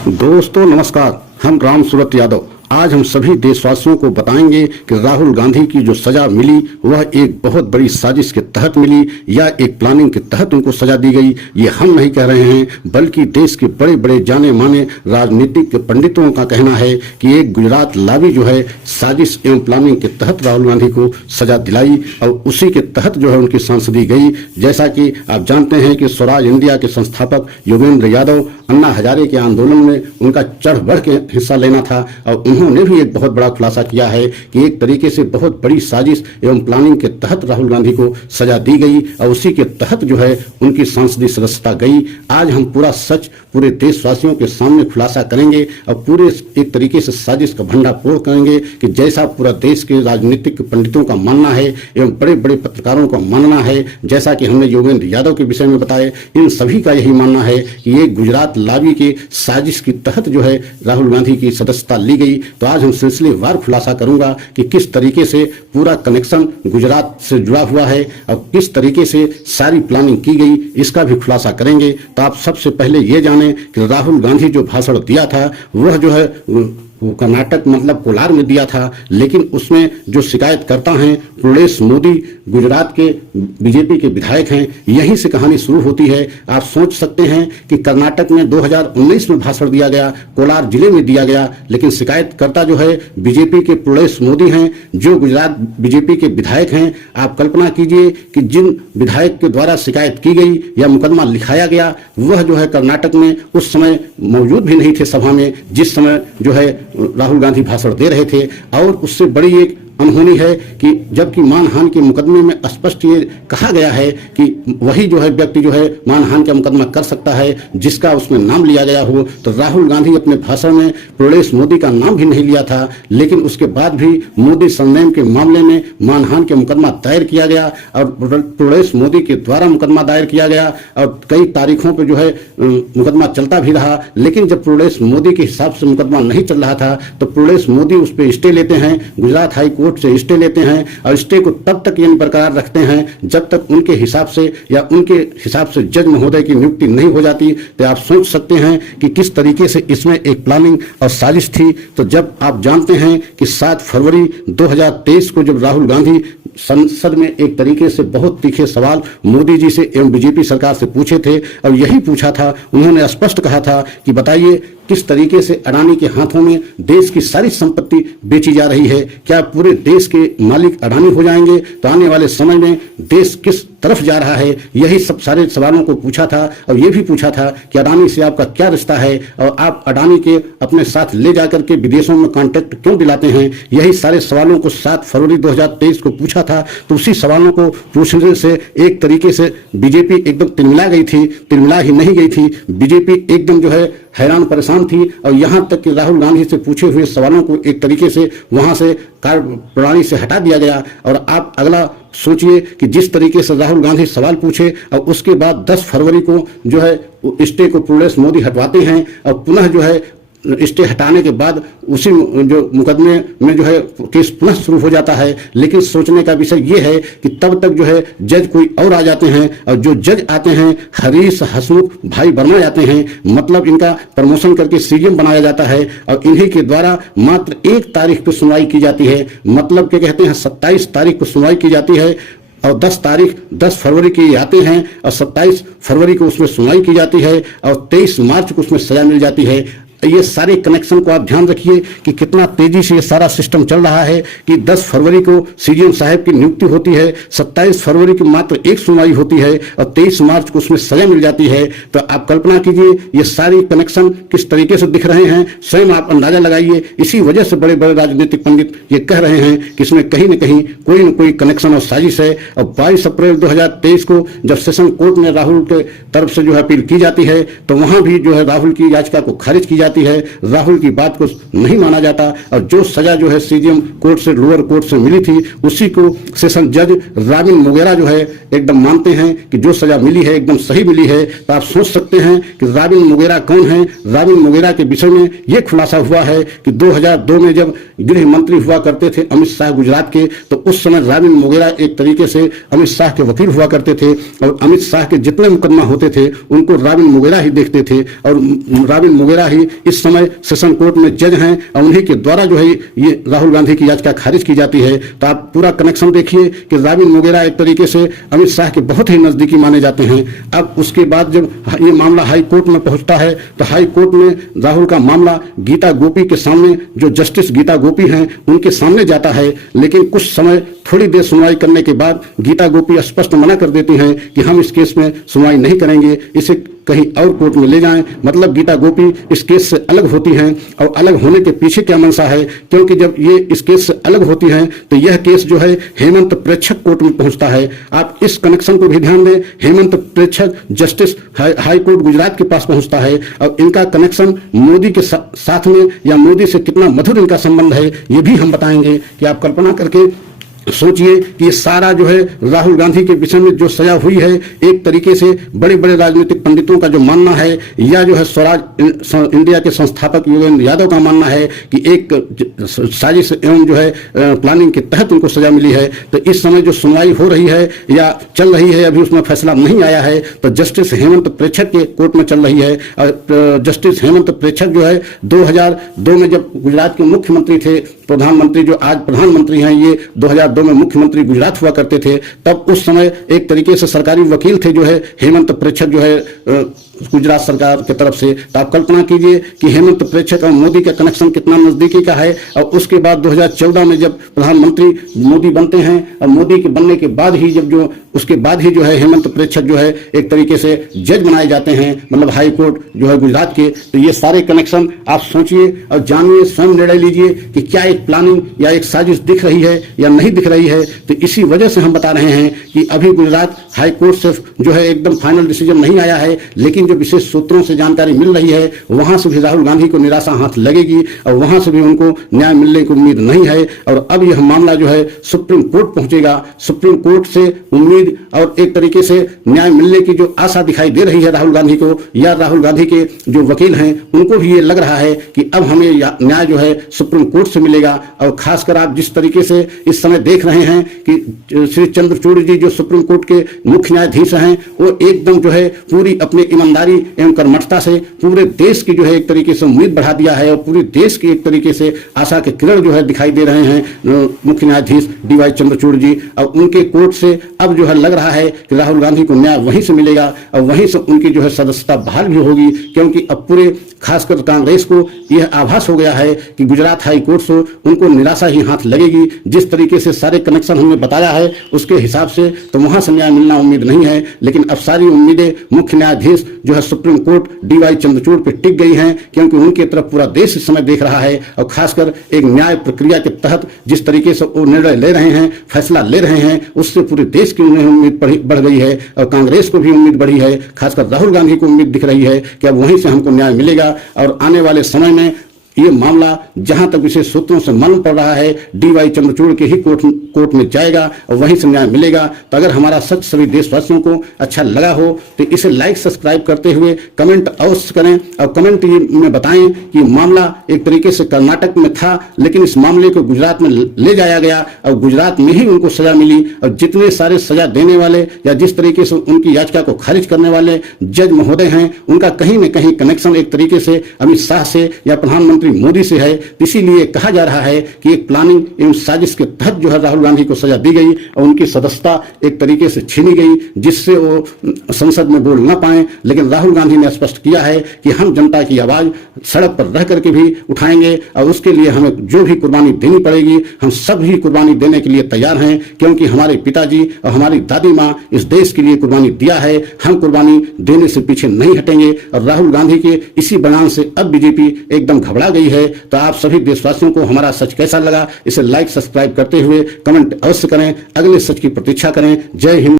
दोस्तों नमस्कार, हम राम सूरत यादव आज हम सभी देशवासियों को बताएंगे कि राहुल गांधी की जो सजा मिली वह एक बहुत बड़ी साजिश के तहत मिली या एक प्लानिंग के तहत उनको सजा दी गई। ये हम नहीं कह रहे हैं बल्कि देश के बड़े बड़े जाने माने राजनीतिक पंडितों का कहना है कि एक गुजरात लावी जो है साजिश एवं प्लानिंग के तहत राहुल गांधी को सजा दिलाई और उसी के तहत जो है उनकी सांसदी गई। जैसा कि आप जानते हैं कि स्वराज इंडिया के संस्थापक योगेंद्र यादव अन्ना हजारे के आंदोलन में उनका चढ़ बढ़ के हिस्सा लेना था और उन्होंने भी एक बहुत बड़ा खुलासा किया है कि एक तरीके से बहुत बड़ी साजिश एवं प्लानिंग के तहत राहुल गांधी को सजा दी गई और उसी के तहत जो है उनकी सांसदीय सदस्यता गई। आज हम पूरा सच पूरे देशवासियों के सामने खुलासा करेंगे और पूरे एक तरीके से साजिश का भंडाफोड़ करेंगे कि जैसा पूरा देश के राजनीतिक पंडितों का मानना है एवं बड़े बड़े पत्रकारों का मानना है, जैसा कि हमने योगेंद्र यादव के विषय में बताया, इन सभी का यही मानना है कि ये गुजरात लावी के साजिश के तहत जो है राहुल गांधी की सदस्यता ली गई। तो आज हम सिलसिलेवार खुलासा करूंगा कि किस तरीके से पूरा कनेक्शन गुजरात से जुड़ा हुआ है और किस तरीके से सारी प्लानिंग की गई, इसका भी खुलासा करेंगे। तो आप सबसे पहले ये जानें कि राहुल गांधी जो भाषण दिया था वह जो है वो कर्नाटक मतलब कोलार में दिया था, लेकिन उसमें जो शिकायतकर्ता हैं प्रदेश मोदी गुजरात के बीजेपी के विधायक हैं, यहीं से कहानी शुरू होती है। आप सोच सकते हैं कि कर्नाटक में 2019 में भाषण दिया गया, कोलार जिले में दिया गया, लेकिन शिकायतकर्ता जो है बीजेपी के प्रदेश मोदी हैं जो गुजरात बीजेपी के विधायक हैं। आप कल्पना कीजिए कि जिन विधायक के द्वारा शिकायत की गई या मुकदमा लिखाया गया वह जो है कर्नाटक में उस समय मौजूद भी नहीं थे सभा में जिस समय जो है राहुल गांधी भाषण दे रहे थे। और उससे बड़ी एक अनहोनी है कि जबकि मानहानि के मुकदमे में स्पष्ट ये कहा गया है कि वही जो है व्यक्ति जो है मानहानि का मुकदमा कर सकता है जिसका उसमें नाम लिया गया हो, तो राहुल गांधी अपने भाषण में प्रदेश मोदी का नाम भी नहीं लिया था, लेकिन उसके बाद भी मोदी संयम के मामले में मानहानि के मुकदमा दायर किया गया और प्रदेश मोदी के द्वारा मुकदमा दायर किया गया और कई तारीखों पर जो है मुकदमा चलता भी रहा। लेकिन जब प्रदेश मोदी के हिसाब से मुकदमा नहीं चल रहा था तो प्रदेश मोदी उस पर स्टे लेते हैं, गुजरात हाई कोर्ट से स्टे लेते हैं और स्टे को तब तक यानी बरकरार रखते हैं जब तक उनके हिसाब से या उनके हिसाब से जज महोदय की नियुक्ति नहीं हो जाती। तो आप सोच सकते हैं कि किस तरीके से इसमें एक प्लानिंग और साजिश थी। तो जब आप जानते हैं कि 7 फरवरी 2023 को जब राहुल गांधी संसद में एक तरीके से बहुत तीखे सवाल मोदी जी से एवं बीजेपी सरकार से पूछे थे और यही पूछा था, उन्होंने स्पष्ट कहा था कि बताइए किस तरीके से अडानी के हाथों में देश की सारी संपत्ति बेची जा रही है, क्या पूरे देश के मालिक अडानी हो जाएंगे? तो आने वाले समय में देश किस तरफ जा रहा है, यही सब सारे सवालों को पूछा था। और ये भी पूछा था कि अडानी से आपका क्या रिश्ता है और आप अडानी के अपने साथ ले जाकर के विदेशों में कॉन्ट्रैक्ट क्यों दिलाते हैं, यही सारे सवालों को 7 फरवरी 2023 को पूछा था। तो उसी सवालों को पूछने से एक तरीके से बीजेपी एकदम तिलमिला गई थी, तिलमिला ही नहीं गई थी, बीजेपी एकदम जो है हैरान परेशान थी और यहां तक कि राहुल गांधी से पूछे हुए सवालों को एक तरीके से वहां से कार्यप्रणाली से हटा दिया गया। और आप अगला सोचिए कि जिस तरीके से राहुल गांधी सवाल पूछे और उसके बाद 10 फरवरी को जो है स्टे को प्रदेश मोदी हटवाते हैं और पुनः जो है स्टे हटाने के बाद उसी जो मुकदमे में जो है केस पुनः शुरू हो जाता है। लेकिन सोचने का विषय ये है कि तब तक जो है जज कोई और आ जाते हैं और जो जज आते हैं हरीश हसमुख भाई वर्मा आते हैं, मतलब इनका प्रमोशन करके सीएम बनाया जाता है और इन्हीं के द्वारा मात्र 1 तारीख पर सुनवाई की जाती है, मतलब क्या कहते हैं 27 तारीख को सुनवाई की जाती है और 10 फरवरी के आते हैं और 27 फरवरी को उसमें सुनवाई की जाती है और 23 मार्च को उसमें सजा मिल जाती है। ये सारे कनेक्शन को आप ध्यान रखिए कि कितना तेजी से ये सारा सिस्टम चल रहा है कि 10 फरवरी को सीएम साहब की नियुक्ति होती है, 27 फरवरी की मात्र 1 सुनवाई होती है और 23 मार्च को उसमें सजा मिल जाती है। तो आप कल्पना कीजिए ये सारी कनेक्शन किस तरीके से दिख रहे हैं, स्वयं आप अंदाजा लगाइए। इसी वजह से बड़े बड़े राजनीतिक पंडित ये कह रहे हैं कि इसमें कहीं न कोई कनेक्शन और साजिश है। और 22 अप्रैल 2023 को जब सेशन कोर्ट में राहुल के तरफ से जो है अपील की जाती है तो वहां भी जो है राहुल की याचिका को खारिज की जाती है, राहुल की बात को नहीं माना जाता और जो सजा जो है सीजीएम कोर्ट से लोअर कोर्ट से मिली थी उसी को सेशन जज राबिन मोगेरा जो है एकदम मानते हैं कि जो सजा मिली है एकदम सही मिली है। तो आप सोच सकते हैं कि राबिन मोगेरा कौन है। राबिन मोगेरा के विषय में यह खुलासा हुआ है कि 2002 में जब गृह मंत्री हुआ करते थे अमित शाह गुजरात के, तो उस समय राबिन मोगेरा एक तरीके से अमित शाह के वकील हुआ करते थे और अमित शाह के जितने मुकदमा होते थे उनको राबिन मोगेरा ही देखते थे और राबिन मोगेरा ही इस समय सेशन कोर्ट में जज हैं और उन्हीं के द्वारा जो है ये राहुल गांधी की याचिका खारिज की जाती है। तो आप पूरा कनेक्शन देखिए कि राबिन मोगेरा एक तरीके से अमित शाह के बहुत ही नजदीकी माने जाते हैं। अब उसके बाद जब ये मामला हाई कोर्ट में पहुंचता है तो हाई कोर्ट में राहुल का मामला गीता गोपी के सामने, जो जस्टिस गीता गोपी हैं उनके सामने जाता है। लेकिन कुछ समय थोड़ी देर सुनवाई करने के बाद गीता गोपी स्पष्ट मना कर देती हैं कि हम इस केस में सुनवाई नहीं करेंगे, इसे कहीं और कोर्ट में ले जाएं। मतलब गीता गोपी इस केस से अलग होती हैं और अलग होने के पीछे क्या मंशा है, क्योंकि जब ये इस केस से अलग होती हैं तो यह केस जो है हेमंत प्रेक्षक कोर्ट में पहुंचता है। आप इस कनेक्शन को भी ध्यान दें, हेमंत प्रेक्षक जस्टिस हाई कोर्ट गुजरात के पास पहुंचता है और इनका कनेक्शन मोदी के साथ में या मोदी से कितना मधुर इनका संबंध है ये भी हम बताएंगे। कि आप कल्पना करके सोचिए कि ये सारा जो है राहुल गांधी के विषय में जो सजा हुई है, एक तरीके से बड़े बड़े राजनीतिक पंडितों का जो मानना है या जो है स्वराज इंडिया के संस्थापक योगेंद्र यादव का मानना है कि एक साजिश एवं जो है प्लानिंग के तहत उनको सजा मिली है। तो इस समय जो सुनवाई हो रही है या चल रही है, अभी उसमें फैसला नहीं आया है, तो जस्टिस हेमंत प्रेक्षक के कोर्ट में चल रही है। और जस्टिस हेमंत प्रेक्षक जो है 2002 में जब गुजरात के मुख्यमंत्री थे, प्रधानमंत्री जो आज प्रधानमंत्री हैं, ये 2002 में मुख्यमंत्री गुजरात हुआ करते थे। तब उस समय एक तरीके से सरकारी वकील थे जो है हेमंत प्रेक्षक जो है गुजरात सरकार की तरफ से। तो आप कल्पना कीजिए कि हेमंत प्रेक्षक और मोदी का कनेक्शन कितना नजदीकी का है। और उसके बाद 2014 में जब प्रधानमंत्री मोदी बनते हैं और मोदी के बनने के बाद ही उसके बाद ही जो है हेमंत प्रेक्षक जो है एक तरीके से जज बनाए जाते हैं, मतलब हाई कोर्ट जो है गुजरात के। तो ये सारे कनेक्शन आप सोचिए और जानिए, स्वयं निर्णय लीजिए कि क्या एक प्लानिंग या एक साजिश दिख रही है या नहीं दिख रही है। तो इसी वजह से हम बता रहे हैं कि अभी गुजरात हाई कोर्ट से जो है एकदम फाइनल डिसीजन नहीं आया है, लेकिन जो विशेष सूत्रों से जानकारी मिल रही है वहां से भी राहुल गांधी को निराशा हाथ लगेगी और वहां से भी उनको न्याय मिलने की उम्मीद नहीं है। और अब यह मामला जो है सुप्रीम कोर्ट पहुंचेगा। सुप्रीम कोर्ट से उम्मीद और एक तरीके से न्याय मिलने की जो आशा दिखाई दे रही है राहुल गांधी को, या राहुल गांधी के जो वकील हैं उनको भी ये लग रहा है कि अब हमें न्याय जो है सुप्रीम कोर्ट से मिलेगा। और खासकर आप जिस तरीके से इस समय देख रहे हैं कि श्री चंद्रचूड़ जी जो सुप्रीम कोर्ट के मुख्य न्यायाधीश हैं, वो एकदम जो है पूरी अपनी ईमानदारी एवं कर्मठता से पूरे देश की जो है एक तरीके से उम्मीद बढ़ा दिया है और पूरे देश की एक तरीके से आशा के किरण जो है दिखाई दे रहे हैं मुख्य न्यायाधीश डीवाई चंद्रचूड़ जी। और उनके कोर्ट से अब जो है लग रहा है कि राहुल गांधी को न्याय वहीं से मिलेगा और वहीं से उनकी जो है सदस्यता बहाल भी होगी, क्योंकि अब पूरे खासकर कांग्रेस को यह आभास हो गया है कि गुजरात हाई कोर्ट से उनको निराशा ही हाथ लगेगी। जिस तरीके से सारे कनेक्शन हमने बताया है उसके हिसाब से तो वहां से न्याय मिलना उम्मीद नहीं है। लेकिन अब सारी उम्मीदें मुख्य न्यायाधीश जो है सुप्रीम कोर्ट डीवाई चंद्रचूड़ पर टिक गई हैं, क्योंकि उनकी तरफ पूरा देश इस समय देख रहा है। और खासकर एक न्याय प्रक्रिया के तहत जिस तरीके से वो निर्णय ले रहे हैं, फैसला ले रहे हैं, उससे पूरे देश की उन्हें उम्मीद बढ़ गई है और कांग्रेस को भी उम्मीद बढ़ी है। खासकर राहुल गांधी को उम्मीद दिख रही है कि अब वहीं से हमको न्याय मिलेगा। और आने वाले समय में ये मामला जहां तक विशेष सूत्रों से मालूम पड़ रहा है डीवाई चंद्रचूड़ के ही कोर्ट में जाएगा और वहीं से न्याय मिलेगा। तो अगर हमारा सच सभी देशवासियों को अच्छा लगा हो तो इसे लाइक सब्सक्राइब करते हुए कमेंट अवश्य करें और कमेंट में बताएं कि मामला एक तरीके से कर्नाटक में था, लेकिन इस मामले को गुजरात में ले जाया गया और गुजरात में ही उनको सजा मिली। और जितने सारे सजा देने वाले या जिस तरीके से उनकी याचिका को खारिज करने वाले जज महोदय हैं, उनका कहीं न कहीं कनेक्शन एक तरीके से अमित शाह से या प्रधानमंत्री मोदी से है। इसीलिए कहा जा रहा है कि एक प्लानिंग एवं साजिश के तहत जो है राहुल गांधी को सजा दी गई और उनकी सदस्यता एक तरीके से छीनी गई, जिससे वो संसद में बोल न पाए। लेकिन राहुल गांधी ने स्पष्ट किया है कि हम जनता की आवाज सड़क पर रह करके भी उठाएंगे और उसके लिए हमें जो भी कुर्बानी देनी पड़ेगी हम सब ही कुर्बानी देने के लिए तैयार हैं, क्योंकि हमारे पिताजी और हमारी दादी माँ इस देश के लिए कुर्बानी दिया है। हम कुर्बानी देने से पीछे नहीं हटेंगे। और राहुल गांधी के इसी बयान से अब बीजेपी एकदम घबरा गई है। तो आप सभी देशवासियों को हमारा सच कैसा लगा इसे लाइक सब्सक्राइब करते हुए कमेंट अवश्य करें। अगले सच की प्रतीक्षा करें। जय हिंद।